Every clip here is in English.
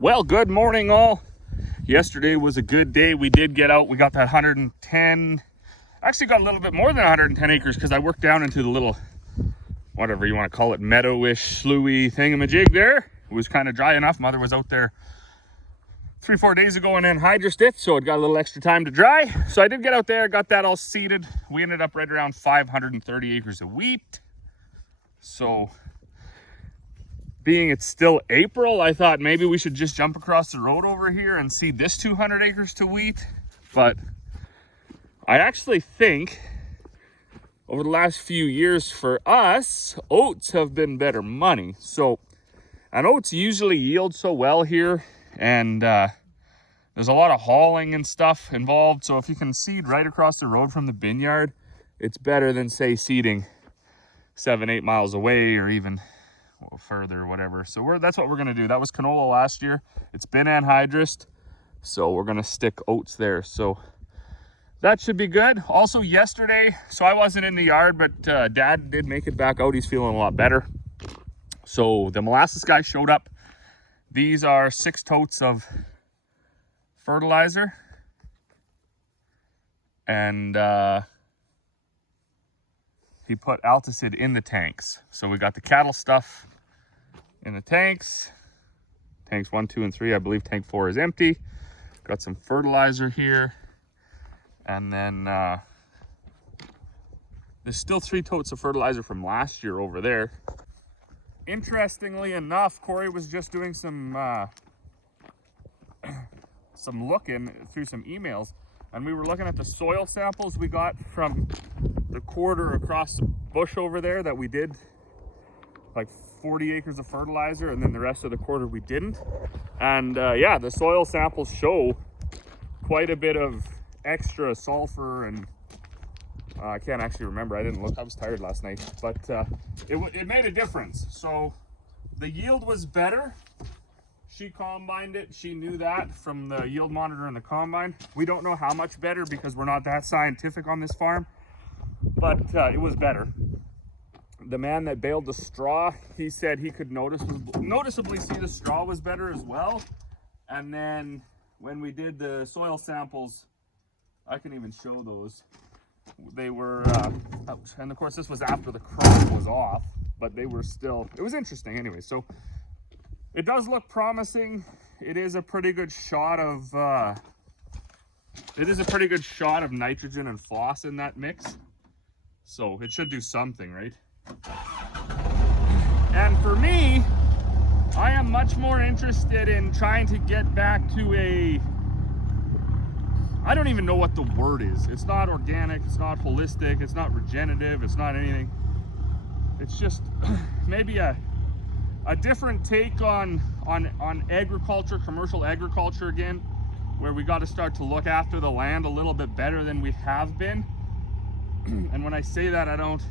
Well, good morning all. Yesterday was a good day. We did get out. We got that 110, actually got a little bit more than 110 acres because I worked down into the little, whatever you want to call it, meadowish, sloughy thingamajig there. It was kind of dry enough. Mother was out there 3-4 days ago and then hydrosed it, so it got a little extra time to dry. So I did get out there, got that all seeded. We ended up right around 530 acres of wheat. So being it's still April, I thought maybe we should just jump across the road over here and seed this 200 acres to wheat. But I actually think over the last few years for us, oats have been better money. So, and oats usually yield so well here, and there's a lot of hauling and stuff involved. So if you can seed right across the road from the bin yard, it's better than say seeding 7-8 miles away or even further or whatever. So that's what we're gonna do. That was canola last year. It's been anhydrous, so we're gonna stick oats there. So that should be good. Also yesterday, so I wasn't in the yard, but Dad did make it back out. He's feeling a lot better. So the molasses guy showed up. These are 6 totes of fertilizer, and he put Alticid in the tanks. So we got the cattle stuff in the tanks. Tanks 1, 2, and 3. I believe tank 4 is empty. Got some fertilizer here. And then there's still 3 totes of fertilizer from last year over there. Interestingly enough, Corey was just doing some looking through some emails, and we were looking at the soil samples we got from the quarter across the bush over there that we did like 40 acres of fertilizer, and then the rest of the quarter we didn't. And yeah, the soil samples show quite a bit of extra sulfur, and I can't actually remember. I didn't look. I was tired last night, but it made a difference. So the yield was better. She combined it. She knew that from the yield monitor in the combine. We don't know how much better because we're not that scientific on this farm, but it was better. The man that baled the straw, he said he could noticeably see the straw was better as well. And then when we did the soil samples, I can even show those. They were, and of course this was after the crop was off, but they were still, it was interesting anyway. So it does look promising. It is a pretty good shot of, nitrogen and phos in that mix. So it should do something, right? And for me, I am much more interested in trying to get back to I don't even know what the word is. It's not organic, it's not holistic, it's not regenerative, it's not anything. It's just maybe a different take on agriculture, commercial agriculture again, where we got to start to look after the land a little bit better than we have been. And when I say that, I don't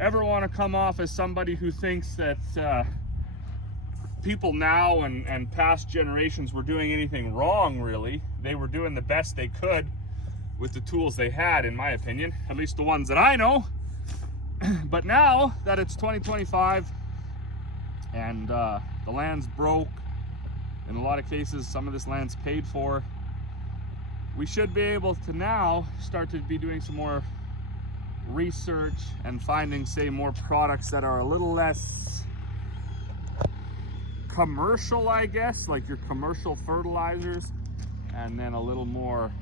ever want to come off as somebody who thinks that people now and past generations were doing anything wrong, really. They were doing the best they could with the tools they had, in my opinion, at least the ones that I know. But now that it's 2025 and the land's broke, in a lot of cases some of this land's paid for, we should be able to now start to be doing some more research and finding, say, more products that are a little less commercial, I guess, like your commercial fertilizers, and then a little more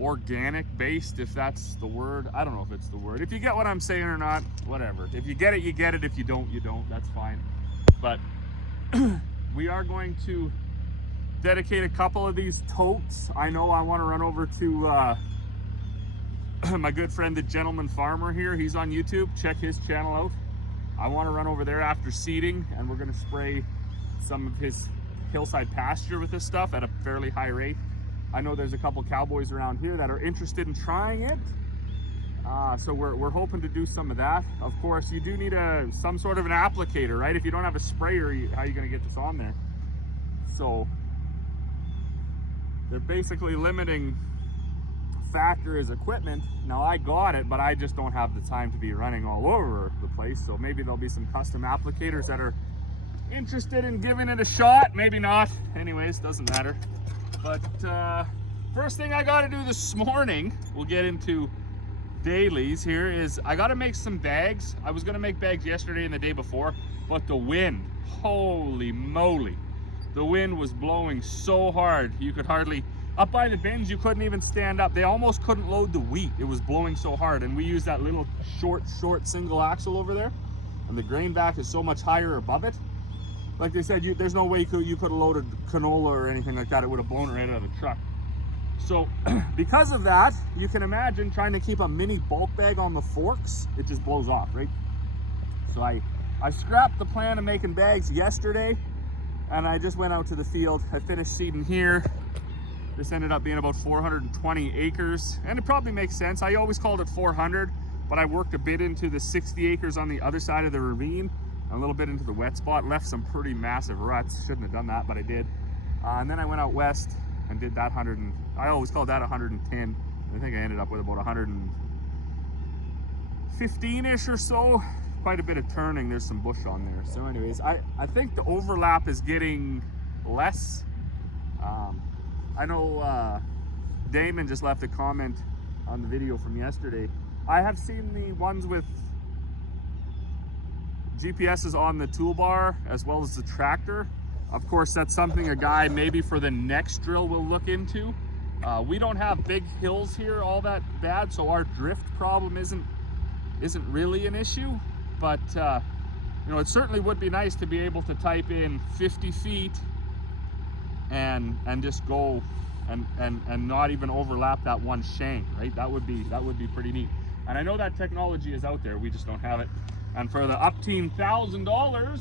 organic based, if that's the word. I don't know if it's the word. If you get what I'm saying or not, whatever. If you get it, you get it. If you don't, you don't. That's fine. But we are going to dedicate a couple of these totes. I know I want to run over to my good friend, the Gentleman Farmer here. He's on YouTube. Check his channel out. I want to run over there after seeding, and we're going to spray some of his hillside pasture with this stuff at a fairly high rate. I know there's a couple cowboys around here that are interested in trying it. So we're hoping to do some of that. Of course, you do need some sort of an applicator, right? If you don't have a sprayer, how are you going to get this on there? So they're basically limiting factor is equipment. Now I got it, but I just don't have the time to be running all over the place. So maybe there'll be some custom applicators that are interested in giving it a shot. Maybe not. Anyways, doesn't matter. But first thing I got to do this morning, we'll get into dailies here, is I got to make some bags. I was going to make bags yesterday and the day before, but the wind, holy moly, the wind was blowing so hard you could hardly, up by the bins you couldn't even stand up. They almost couldn't load the wheat, it was blowing so hard. And we use that little short single axle over there, and the grain back is so much higher above it. Like they said, there's no way you could have loaded canola or anything like that. It would have blown right out of the truck. So because of that, you can imagine trying to keep a mini bulk bag on the forks, it just blows off, right? So I scrapped the plan of making bags yesterday, and I just went out to the field. I finished seeding here. This ended up being about 420 acres, and it probably makes sense. I always called it 400, but I worked a bit into the 60 acres on the other side of the ravine, a little bit into the wet spot, left some pretty massive ruts. Shouldn't have done that, but I did. And then I went out west and did that I always called that 110. I think I ended up with about 115-ish or so. Quite a bit of turning. There's some bush on there. So anyways, I think the overlap is getting less. I know Damon just left a comment on the video from yesterday. I have seen the ones with GPSs on the toolbar as well as the tractor. Of course, that's something a guy maybe for the next drill will look into. We don't have big hills here all that bad, so our drift problem isn't really an issue. But you know, it certainly would be nice to be able to type in 50 feet and just go and not even overlap that one shank, right? That would be pretty neat. And I know that technology is out there, we just don't have it. And for the up to $1,000,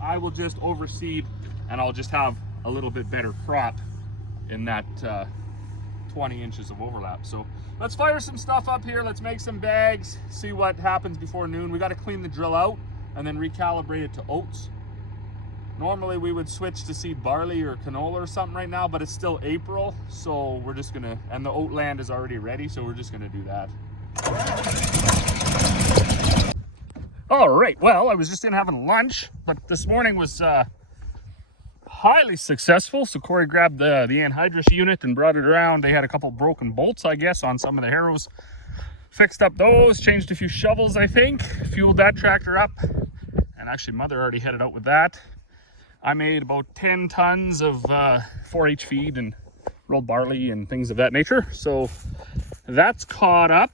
I will just overseed, and I'll just have a little bit better crop in that 20 inches of overlap. So let's fire some stuff up here. Let's make some bags, see what happens before noon. We got to clean the drill out and then recalibrate it to oats. Normally we would switch to seed barley or canola or something right now, but it's still April, so we're just gonna, and the oat land is already ready, so we're just gonna do that. All right, well, I was just in having lunch, but this morning was highly successful. So Corey grabbed the anhydrous unit and brought it around. They had a couple broken bolts, I guess, on some of the harrows. Fixed up those, changed a few shovels, I think, fueled that tractor up, and actually Mother already headed out with that. I made about 10 tons of 4-H feed and rolled barley and things of that nature. So that's caught up,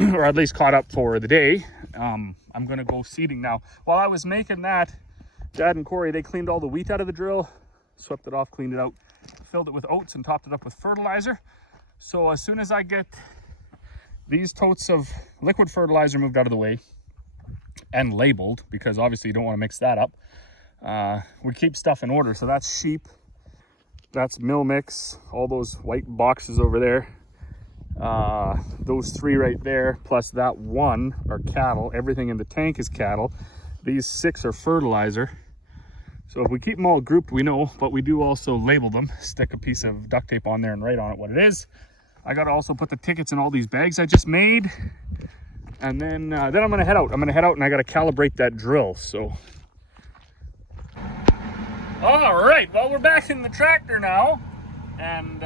or at least caught up for the day. I'm gonna go seeding now. While I was making that, Dad and Corey, they cleaned all the wheat out of the drill, swept it off, cleaned it out, filled it with oats and topped it up with fertilizer. So as soon as I get these totes of liquid fertilizer moved out of the way and labeled, because obviously you don't want to mix that up, we keep stuff in order. So that's sheep, that's mill mix, all those white boxes over there, those 3 right there, plus that 1 are cattle. Everything in the tank is cattle. These 6 are fertilizer. So if we keep them all grouped, we know, but we do also label them, stick a piece of duct tape on there and write on it what it is. I got to also put the tickets in all these bags I just made. And then I'm going to head out. I'm going to head out and I got to calibrate that drill. So, all right, well, we're back in the tractor now, and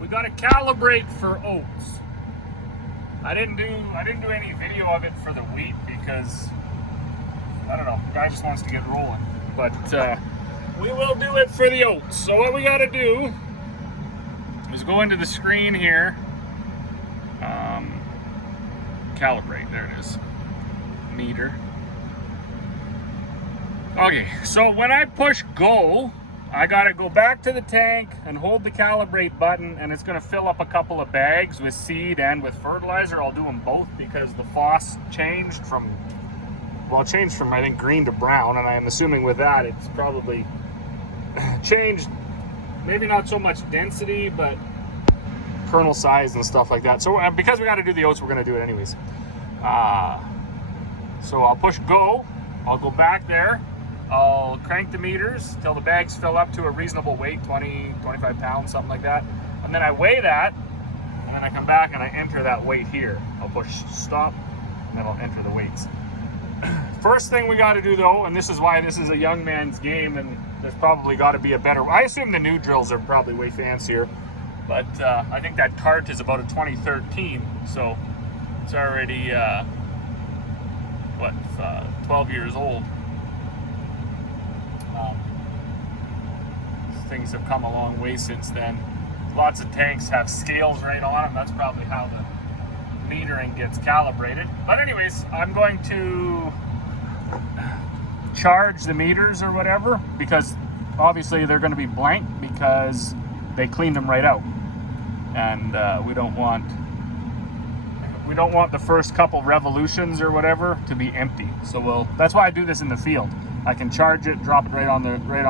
we got to calibrate for oats. I didn't do any video of it for the wheat because I don't know, the guy just wants to get rolling. But we will do it for the oats. So what we got to do is go into the screen here. Calibrate, there it is, meter. Okay, so when I push go, I gotta go back to the tank and hold the calibrate button, and it's gonna fill up a couple of bags with seed and with fertilizer. I'll do them both because the phos changed from, well, it changed from I think green to brown, and I'm assuming with that it's probably changed, maybe not so much density, but kernel size and stuff like that. So because we got to do the oats, we're going to do it anyways. So I'll push go, I'll go back there, I'll crank the meters till the bags fill up to a reasonable weight, 20, 25 pounds, something like that. And then I weigh that, and then I come back and I enter that weight here. I'll push stop, and then I'll enter the weights. First thing we got to do though, and this is why this is a young man's game, and there's probably got to be a better, I assume the new drills are probably way fancier, but I think that cart is about a 2013, so it's already 12 years old. Things have come a long way since then. Lots of tanks have scales right on them. That's probably how the metering gets calibrated. But anyways, I'm going to charge the meters or whatever, because obviously they're going to be blank because they cleaned them right out, and we don't want the first couple revolutions or whatever to be empty. So that's why I do this in the field. I can charge it, drop it right on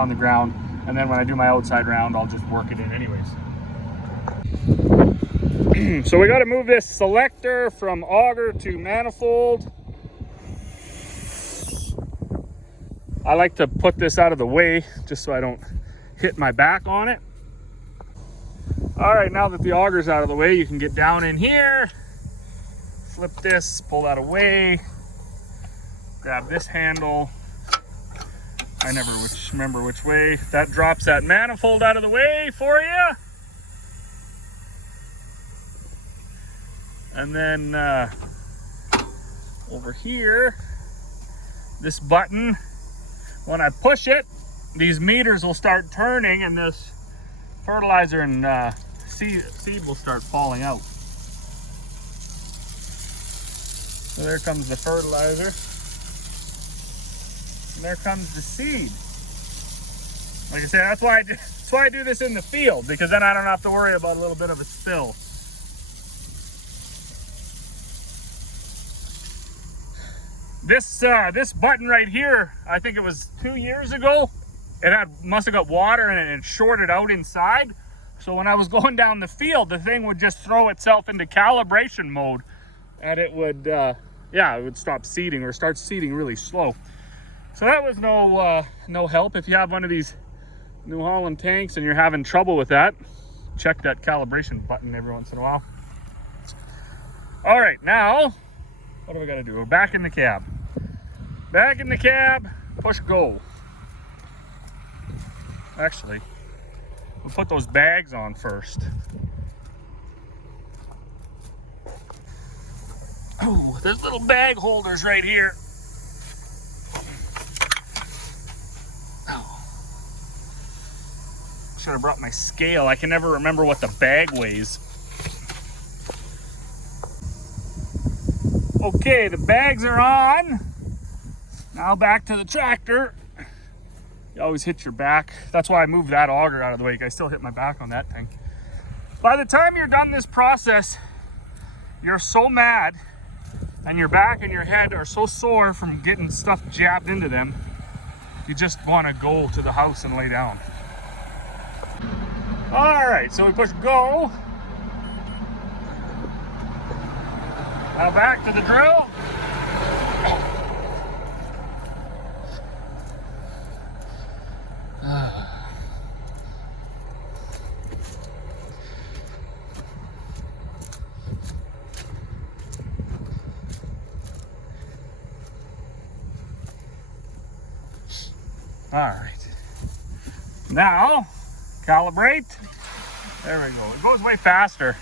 the ground, and then when I do my outside round, I'll just work it in anyways. So we got to move this selector from auger to manifold. I like to put this out of the way just so I don't hit my back on it. All right, now that the auger's out of the way, you can get down in here, flip this, pull that away, grab this handle. I never remember which way. That drops that manifold out of the way for you. And then over here, this button, when I push it, these meters will start turning and this fertilizer and seed will start falling out. So there comes the fertilizer. And there comes the seed. Like I said, that's why I do this in the field, because then I don't have to worry about a little bit of a spill. This button right here, I think it was 2 years ago, it must have got water in it and it shorted out inside. So when I was going down the field, the thing would just throw itself into calibration mode, and it would, it would stop seeding or start seeding really slow. So that was no help. If you have one of these New Holland tanks and you're having trouble with that, check that calibration button every once in a while. All right, now, what do we gotta do? We're back in the cab. Back in the cab, push go. Actually, we'll put those bags on first. Oh, there's little bag holders right here. Should have brought my scale. I can never remember what the bag weighs. Okay, the bags are on. Now back to the tractor. You always hit your back. That's why I moved that auger out of the way. I still hit my back on that thing. By the time you're done this process, you're so mad, and your back and your head are so sore from getting stuff jabbed into them, you just want to go to the house and lay down. All right, so we push go. Now back to the drill. All right. Now, calibrate. There we go. It goes way faster.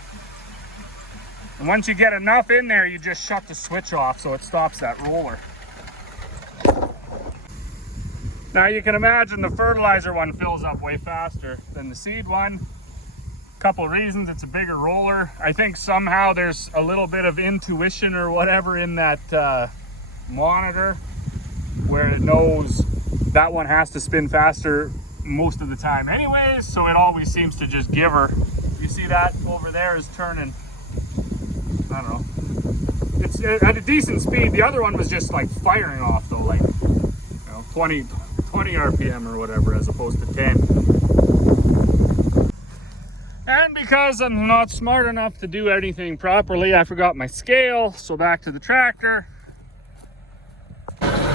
And once you get enough in there, you just shut the switch off so it stops that roller. Now you can imagine the fertilizer one fills up way faster than the seed one. Couple reasons: it's a bigger roller. I think somehow there's a little bit of intuition or whatever in that monitor where it knows that one has to spin faster most of the time anyways, so it always seems to just give her. You see that over there is turning, I don't know, it's at a decent speed. The other one was just like firing off though, like 20 RPM or whatever, as opposed to 10. And because I'm not smart enough to do anything properly, I forgot my scale, so back to the tractor.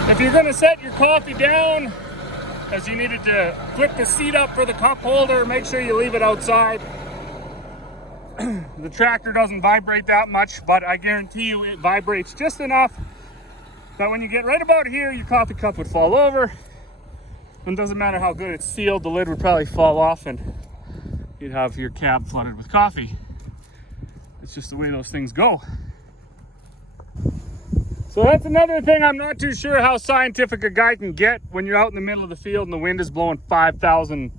If you're gonna set your coffee down, because you needed to flip the seat up for the cup holder, make sure you leave it outside. The tractor doesn't vibrate that much, but I guarantee you it vibrates just enough But when you get right about here, your coffee cup would fall over. And it doesn't matter how good it's sealed, the lid would probably fall off and you'd have your cab flooded with coffee. It's just the way those things go. So that's another thing. I'm not too sure how scientific a guy can get when you're out in the middle of the field and the wind is blowing 5,000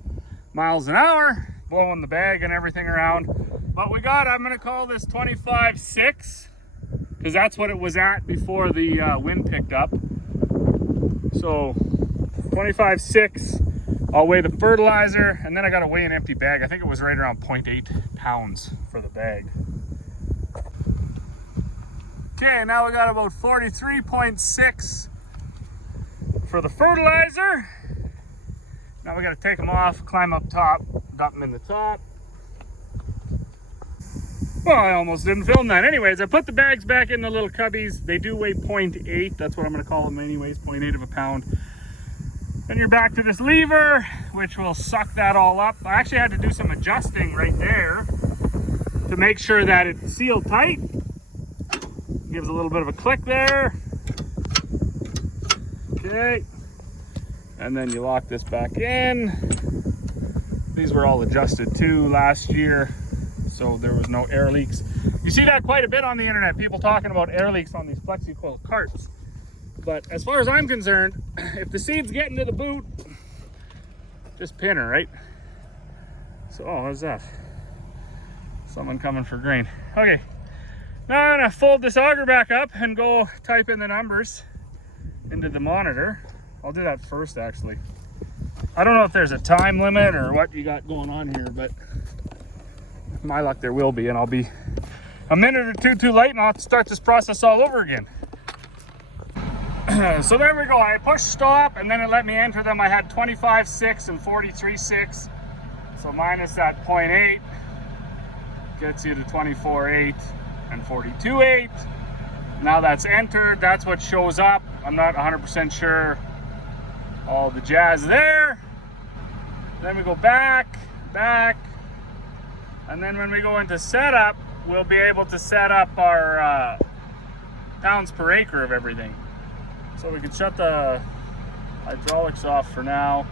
miles an hour, blowing the bag and everything around. But we got, I'm gonna call this 25.6, because that's what it was at before the wind picked up. So 25.6, I'll weigh the fertilizer, and then I gotta weigh an empty bag. I think it was right around 0.8 pounds for the bag. Okay, now we got about 43.6 for the fertilizer. Now we gotta take them off, climb up top, dump them in the top. Well, I almost didn't film that. Anyways, I put the bags back in the little cubbies. They do weigh 0.8. That's what I'm gonna call them anyways, 0.8 of a pound. Then you're back to this lever, which will suck that all up. I actually had to do some adjusting right there to make sure that it's sealed tight. Gives a little bit of a click there. Okay. And then you lock this back in. These were all adjusted too last year, so there was no air leaks. You see that quite a bit on the internet, people talking about air leaks on these flexi-coil carts. But as far as I'm concerned, if the seeds get into the boot, just pin her, right? So, oh, how's that? Someone coming for grain. Okay. Now I'm gonna fold this auger back up and go type in the numbers into the monitor. I'll do that first, actually. I don't know if there's a time limit or what you got going on here, but my luck there will be, and I'll be a minute or two too late and I'll have to start this process all over again. So there we go. I pushed stop and then it let me enter them. I had 25.6 and 43.6. So minus that 0.8 gets you to 24.8 and 42.8. Now that's entered. That's what shows up. I'm not 100% sure all the jazz there. Then we go back, and then when we go into setup, we'll be able to set up our pounds per acre of everything. So we can shut the hydraulics off for now.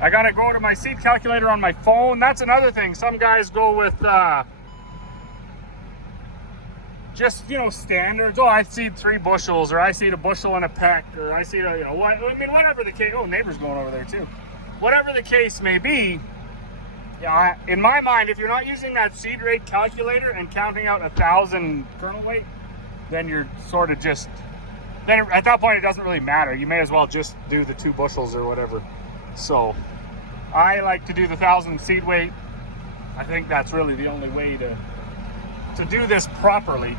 I gotta go to my seed calculator on my phone. That's another thing. Some guys go with just, you know, standards. Oh, I seed 3 bushels, or I seed a bushel and a peck, or I seed a, you know, what, I mean, whatever the case. Oh, neighbor's going over there too. Whatever the case may be, yeah, in my mind, if you're not using that seed rate calculator and counting out 1,000 kernel weight, then you're sort of just, then at that point it doesn't really matter. You may as well just do the 2 bushels or whatever. So I like to do the 1,000 seed weight. I think that's really the only way to do this properly.